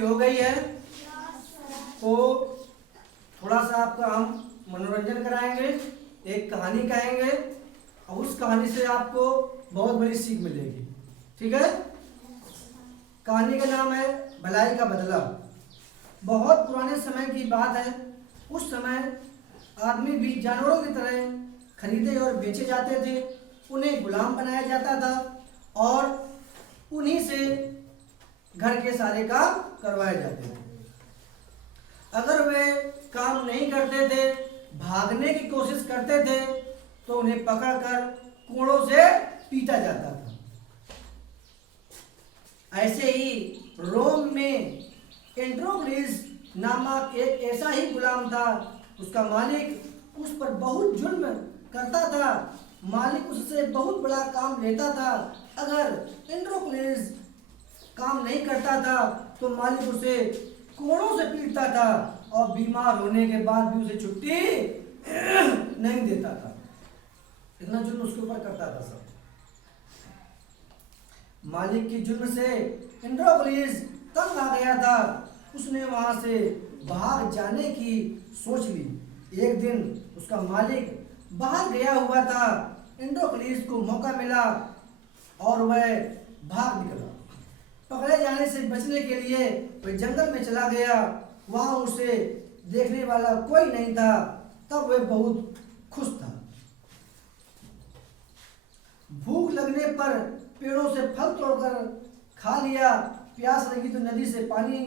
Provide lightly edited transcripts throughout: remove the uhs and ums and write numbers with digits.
आपकी हो गई है। तो थोड़ा सा आपका हम मनोरंजन कराएंगे, एक कहानी कहेंगे और उस कहानी से आपको बहुत बड़ी सीख मिलेगी। ठीक है। कहानी का नाम है भलाई का बदला। बहुत पुराने समय की बात है। उस समय आदमी भी जानवरों की तरह खरीदे और बेचे जाते थे। उन्हें गुलाम बनाया जाता था और उन्हीं से घर के सारे काम करवाए जाते थे। अगर वे काम नहीं करते थे, भागने की कोशिश करते थे, तो उन्हें पकड़कर कोड़ों से पीटा जाता था। ऐसे ही रोम में एंड्रोक्लिस नामक एक ऐसा ही गुलाम था। उसका मालिक उस पर बहुत जुल्म करता था। मालिक उससे बहुत बड़ा काम लेता था। अगर एंड्रोक्लिस काम नहीं करता था तो मालिक उसे कोड़ों से पीटता था और बीमार होने के बाद भी उसे छुट्टी नहीं देता था। इतना जुल्म उसके ऊपर करता था सब। मालिक की जुल्म से एंड्रोक्लिस तंग आ गया था। उसने वहां से भाग जाने की सोच ली। एक दिन उसका मालिक बाहर गया हुआ था। एंड्रोक्लिस को मौका मिला और वह भाग निकला। पकड़े जाने से बचने के लिए वह जंगल में चला गया। वहां उसे देखने वाला कोई नहीं था। तब वह बहुत खुश था। भूख लगने पर पेड़ों से फल तोड़कर खा लिया। प्यास लगी तो नदी से पानी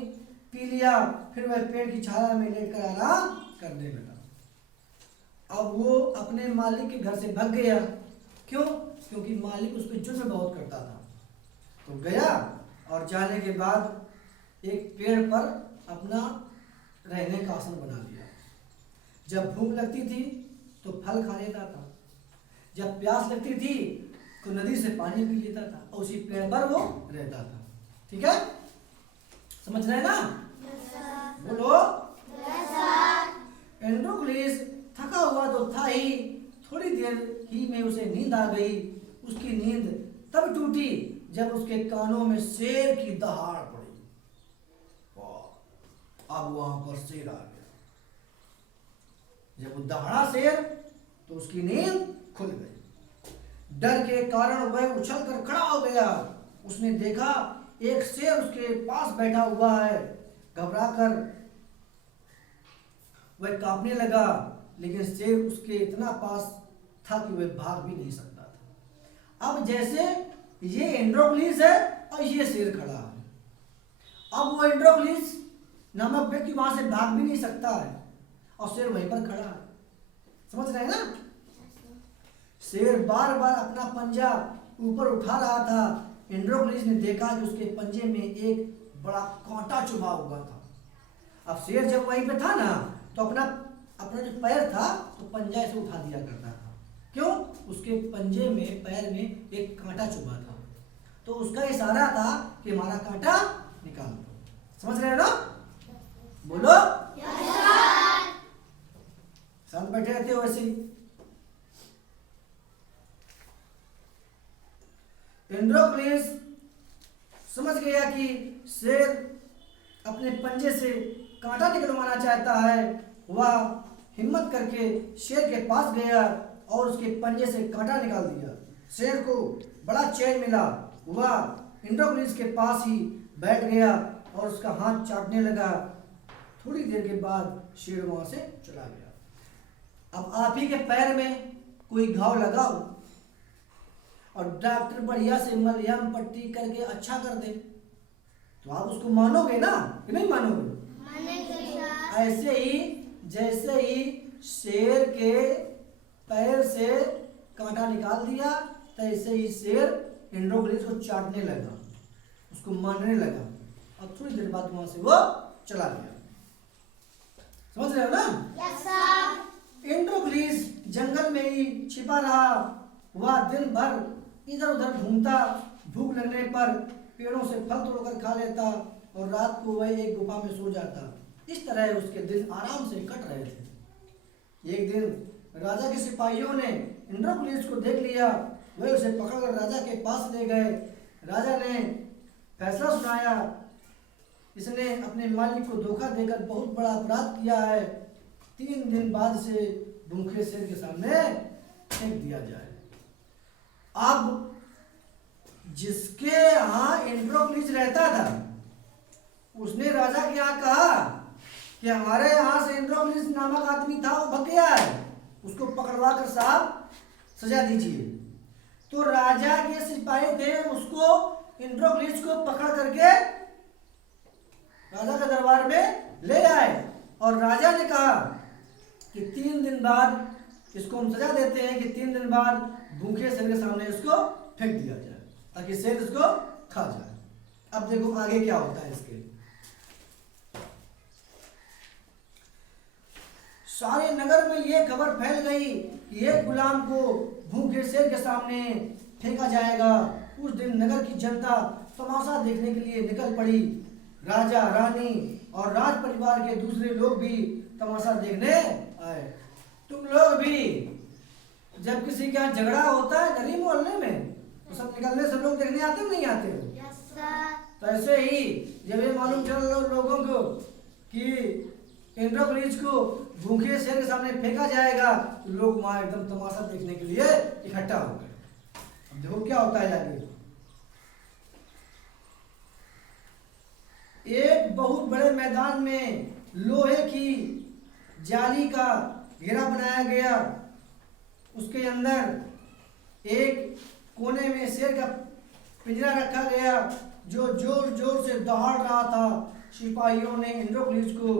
पी लिया। फिर वह पेड़ की छाया में लेटकर आराम करने लगा। अब वो अपने मालिक के घर से भाग गया। क्यों? क्योंकि मालिक उस पर जुल्म बहुत करता था। तो गया और जाने के बाद एक पेड़ पर अपना रहने का आसन बना लिया। जब भूख लगती थी तो फल खा लेता था। जब प्यास लगती थी तो नदी से पानी पी लेता था और उसी पेड़ पर वो रहता था। ठीक है, समझ रहे हैं ना? बोलो। एंड्रोक्लिस थका हुआ तो था ही। थोड़ी देर ही में उसे नींद आ गई। उसकी नींद तब टूटी जब उसके कानों में शेर की दहाड़ पड़ी। अब वहां पर शेर आ गया। जब वो दहाड़ा शेर तो उसकी नींद खुल गई। डर के कारण वह उछलकर खड़ा हो गया। उसने देखा एक शेर उसके पास बैठा हुआ है। घबराकर वह कांपने लगा, लेकिन शेर उसके इतना पास था कि वह भाग भी नहीं सकता था। अब जैसे ये एंड्रोक्लिस है और ये शेर खड़ा है। अब वो एंड्रोक्लिस नामक व्यक्ति वहां से भाग भी नहीं सकता है और शेर वहीं पर खड़ा है। समझ रहे हैं ना? शेर बार बार अपना पंजा ऊपर उठा रहा था। एंड्रोक्लिस ने देखा कि उसके पंजे में एक बड़ा कांटा चुभा हुआ था। अब शेर जब वहीं पे था ना तो अपना जो पैर था तो पंजा ऐसे उठा दिया करता था। क्यों? उसके पंजे में, पैर में एक कांटा चुभा था। तो उसका इशारा था कि हमारा कांटा निकाल दो। समझ रहे हो ना? बोलो। शांत बैठे रहते हो वैसे ही। एंड्रोक्लिस समझ गया कि शेर अपने पंजे से कांटा निकलवाना चाहता है। वह हिम्मत करके शेर के पास गया और उसके पंजे से कांटा निकाल दिया। शेर को बड़ा चैन मिला। वह एंड्रोक्लिस के पास ही बैठ गया और उसका हाथ चाटने लगा। थोड़ी देर के बाद शेर वहां से चला गया। अब आप ही के पैर में कोई घाव लगाओ और डॉक्टर बढ़िया से मलहम पट्टी करके अच्छा कर दे तो आप उसको मानोगे ना कि नहीं मानोगे? ऐसे ही जैसे ही शेर के पैर से कांटा निकाल दिया तैसे ही शेर एंड्रोक्लिस को चाटने लगा, उसको मारने लगा और थोड़ी देर बाद वहां से वो चला गया। समझ रहे हो ना? Yes sir. एंड्रोक्लिस जंगल में ही छिपा रहा। वह दिन भर इधर उधर घूमता। भूख लगने पर पेड़ों से फल तोड़कर खा लेता और रात को वह एक गुफा में सो जाता। इस तरह उसके दिन आराम से कट रहे थे। एक दिन राजा के सिपाहियों ने एंड्रोक्लिस को देख लिया। वे उसे पकड़कर राजा के पास ले गए। राजा ने फैसला सुनाया इसने अपने मालिक को धोखा देकर बहुत बड़ा अपराध किया है। 3 दिन बाद से भूखे शेर के सामने फेंक दिया जाए। अब जिसके यहाँ एंड्रोक्लिस रहता था उसने राजा के यहाँ कहा कि हमारे यहाँ से एंड्रोक्लिस नामक आदमी था, वो भाग गया है, उसको पकड़वा कर साहब सजा दीजिए। तो राजा के सिपाही थे, उसको एंड्रोक्लिस को पकड़ करके राजा के दरबार में ले आए और राजा ने कहा कि 3 दिन बाद इसको हम सजा देते हैं कि 3 दिन बाद भूखे शेर के सामने इसको फेंक दिया जाए ताकि शेर इसको खा जाए। अब देखो आगे क्या होता है इसके। सारे नगर में ये खबर फैल गई कि एक गुलाम को भूखे शेर के सामने फेंका जाएगा। उस दिन नगर की जनता तमाशा देखने के लिए निकल पड़ी। राजा, रानी और राज परिवार के दूसरे लोग भी तमाशा देखने आए। तुम लोग भी जब किसी के यहाँ झगड़ा होता है गली मोहल्ले में तो सब निकलने से लोग देखने आते हो नहीं आते हो? Yes sir. तो ऐसे ही जब ये मालूम चल लोगों को कि एंड्रोक्लिस को भूखे शेर के सामने फेंका जाएगा तो लोग वहां एकदम तमाशा देखने के लिए इकट्ठा हो गए। अब देखो क्या होता है आगे। एक बहुत बड़े मैदान में लोहे की जाली का घेरा बनाया गया। उसके अंदर एक कोने में शेर का पिंजरा रखा गया जो जोर जोर से दहाड़ रहा था। सिपाहियों ने एंड्रोक्लिस को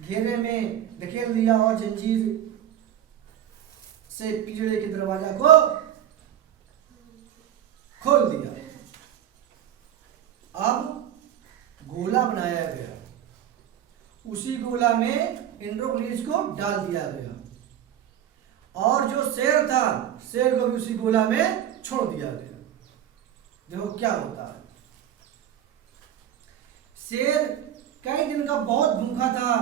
घेरे में धकेल दिया और जंजीर से पिंजरे के दरवाजा को खोल दिया। अब गोला बनाया गया, उसी गोला में एंड्रोक्लिस को डाल दिया गया और जो शेर था शेर को भी उसी गोला में छोड़ दिया गया। देखो क्या होता है। शेर कई दिन का बहुत भूखा था।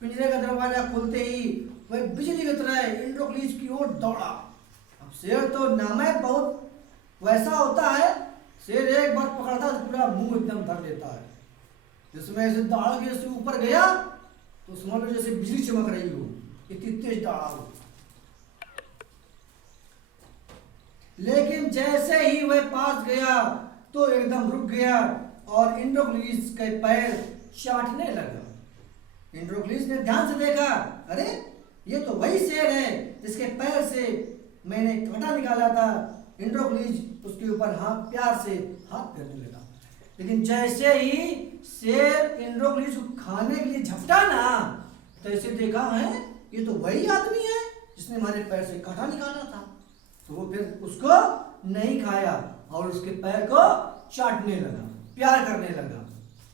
पिंजरे का दरवाजा खोलते ही वह बिजली की तरह एंड्रोक्लिस की ओर दौड़ा। अब शेर तो नामक बहुत वैसा होता है, शेर एक बार पकड़ता तो पूरा मुंह एकदम भर लेता है। जिसमें ऐसे दाढ़ के से ऊपर गया तो समझ लो जैसे बिजली चमक रही हो, इतनी तेज दाढ़ हो। लेकिन जैसे ही वह पास गया तो एकदम रुक गया और एंड्रोक्लिस के पैर चाटने लगा। एंड्रोक्लिस ने ध्यान से देखा, अरे ये तो वही शेर है जिसके पैर से मैंने कांटा निकाला था। एंड्रोक्लिस उसके ऊपर प्यार से हाथ फेरने लगा। लेकिन जैसे ही शेर एंड्रोक्लिस को खाने के लिए झपटा ना तो ऐसे देखा है ये तो वही आदमी है जिसने हमारे पैर से कांटा निकाला था। तो वो फिर उसको नहीं खाया और उसके पैर को चाटने लगा, प्यार करने लगा।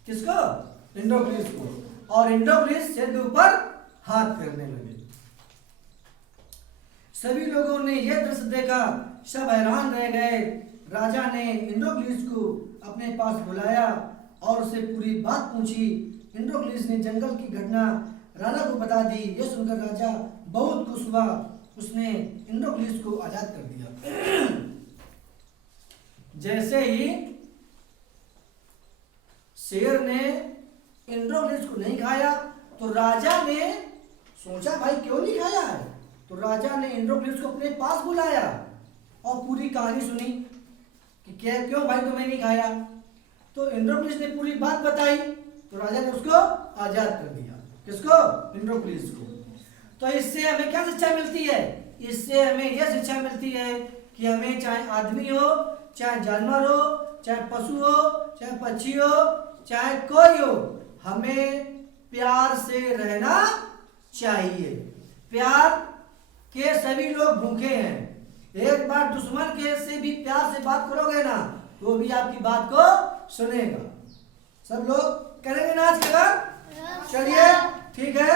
किसको? एंड्रोक्लिस को। और एंड्रोक्लिस शेर के ऊपर हाथ फेरने लगे। सभी लोगों ने यह दृश्य देखा, सब हैरान रह गए। राजा ने एंड्रोक्लिस को अपने पास बुलाया और उससे पूरी बात पूछी। एंड्रोक्लिस ने जंगल की घटना राणा को बता दी। यह सुनकर राजा बहुत खुश हुआ। उसने एंड्रोक्लिस को आजाद कर दिया। जैसे ही शेर ने एंड्रोक्लिस को नहीं खाया तो राजा ने सोचा भाई क्यों नहीं खाया है। तो राजा ने एंड्रोक्लिस को अपने पास बुलाया और पूरी कहानी सुनी कि क्या क्यों भाई तुम्हें नहीं खाया। तो एंड्रोक्लिस ने पूरी बात बताई तो राजा ने उसको आजाद कर दिया। किसको? एंड्रोक्लिस को। तो इससे हमें क्या शिक्षा मिलती है? इससे हमें यह शिक्षा मिलती है कि हमें चाहे आदमी हो, चाहे जानवर हो, चाहे पशु हो, चाहे पक्षी हो, चाहे कोई हो, हमें प्यार से रहना चाहिए। प्यार के सभी लोग भूखे हैं। एक बार दुश्मन के से भी प्यार से बात करोगे ना तो भी आपकी बात को सुनेगा। सब लोग करेंगे ना आज के बाद? चलिए ठीक है।